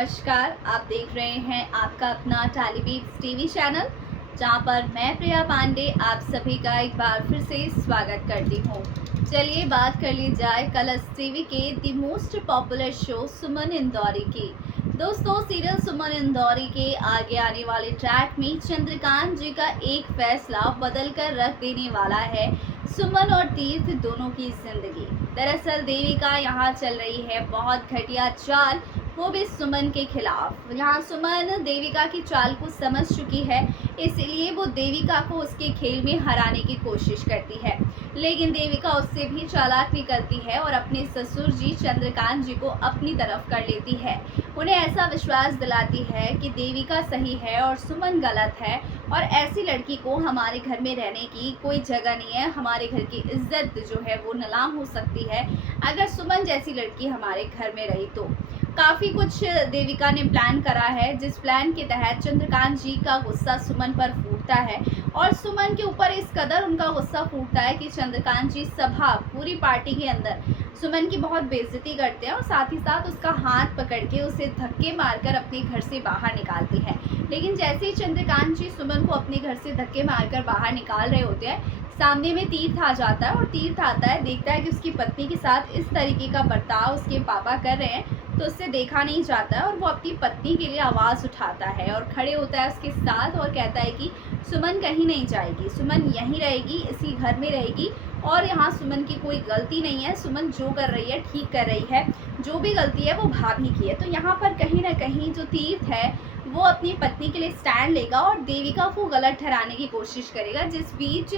नमस्कार। आप देख रहे हैं आपका अपना टेलीबीट्स टीवी चैनल, जहां पर मैं प्रिया पांडे आप सभी का एक बार फिर से स्वागत करती हूं। चलिए बात कर ली जाए कलर्स टीवी के द मोस्ट पॉपुलर शो सुमन इंदौरी की। दोस्तों, सीरियल सुमन इंदौरी के आगे आने वाले ट्रैक में चंद्रकांत जी का एक फैसला बदल कर रख देने वाला है सुमन और तीर्थ दोनों की जिंदगी। दरअसल देविका यहाँ चल रही है बहुत घटिया चाल, वो भी सुमन के खिलाफ। यहाँ सुमन देविका की चाल को समझ चुकी है, इसलिए वो देविका को उसके खेल में हराने की कोशिश करती है, लेकिन देविका उससे भी चालाक निकलती है और अपने ससुर जी चंद्रकांत जी को अपनी तरफ कर लेती है। उन्हें ऐसा विश्वास दिलाती है कि देविका सही है और सुमन गलत है, और ऐसी लड़की को हमारे घर में रहने की कोई जगह नहीं है। हमारे घर की इज्जत जो है वो नीलाम हो सकती है अगर सुमन जैसी लड़की हमारे घर में रही तो। काफ़ी कुछ देविका ने प्लान करा है, जिस प्लान के तहत चंद्रकांत जी का गुस्सा सुमन पर फूटता है और सुमन के ऊपर इस कदर उनका गुस्सा फूटता है कि चंद्रकांत जी सभा पूरी पार्टी के अंदर सुमन की बहुत बेइज्जती करते हैं और साथ ही साथ उसका हाथ पकड़ के उसे धक्के मारकर अपने घर से बाहर निकालते हैं। लेकिन जैसे ही चंद्रकांत जी सुमन को अपने घर से धक्के मारकर बाहर निकाल रहे होते हैं, सामने में तीर्थ आ जाता है और तीर्थ आता है, देखता है कि उसकी पत्नी के साथ इस तरीके का बर्ताव उसके पापा कर रहे हैं, तो उससे देखा नहीं जाता है और वो अपनी पत्नी के लिए आवाज़ उठाता है और खड़े होता है उसके साथ और कहता है कि सुमन कहीं नहीं जाएगी, सुमन यहीं रहेगी, इसी घर में रहेगी और यहाँ सुमन की कोई गलती नहीं है। सुमन जो कर रही है ठीक कर रही है, जो भी गलती है वो भाभी की है। तो यहाँ पर कहीं ना कहीं जो तीर्थ है वो अपनी पत्नी के लिए स्टैंड लेगा और देविका को गलत ठहराने की कोशिश करेगा, जिस बीच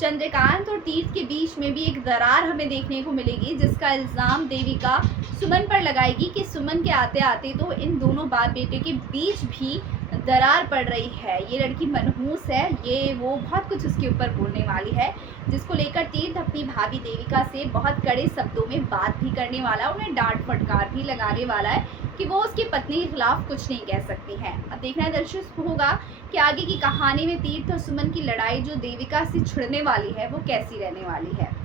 चंद्रकांत और तीर्थ के बीच में भी एक दरार हमें देखने को मिलेगी, जिसका इल्ज़ाम देविका सुमन पर लगाएगी कि सुमन के आते आते तो इन दोनों बाप बेटे के बीच भी दरार पड़ रही है, ये लड़की मनहूस है, ये वो बहुत कुछ उसके ऊपर बोलने वाली है, जिसको लेकर तीर्थ अपनी भाभी देविका से बहुत कड़े शब्दों में बात भी करने वाला है, उन्हें डांट फटकार भी लगाने वाला है कि वो उसकी पत्नी के खिलाफ कुछ नहीं कह सकती है। अब देखना दिलचस्प होगा कि आगे की कहानी में तीर्थ और सुमन की लड़ाई जो देविका से छिड़ने वाली है वो कैसी रहने वाली है।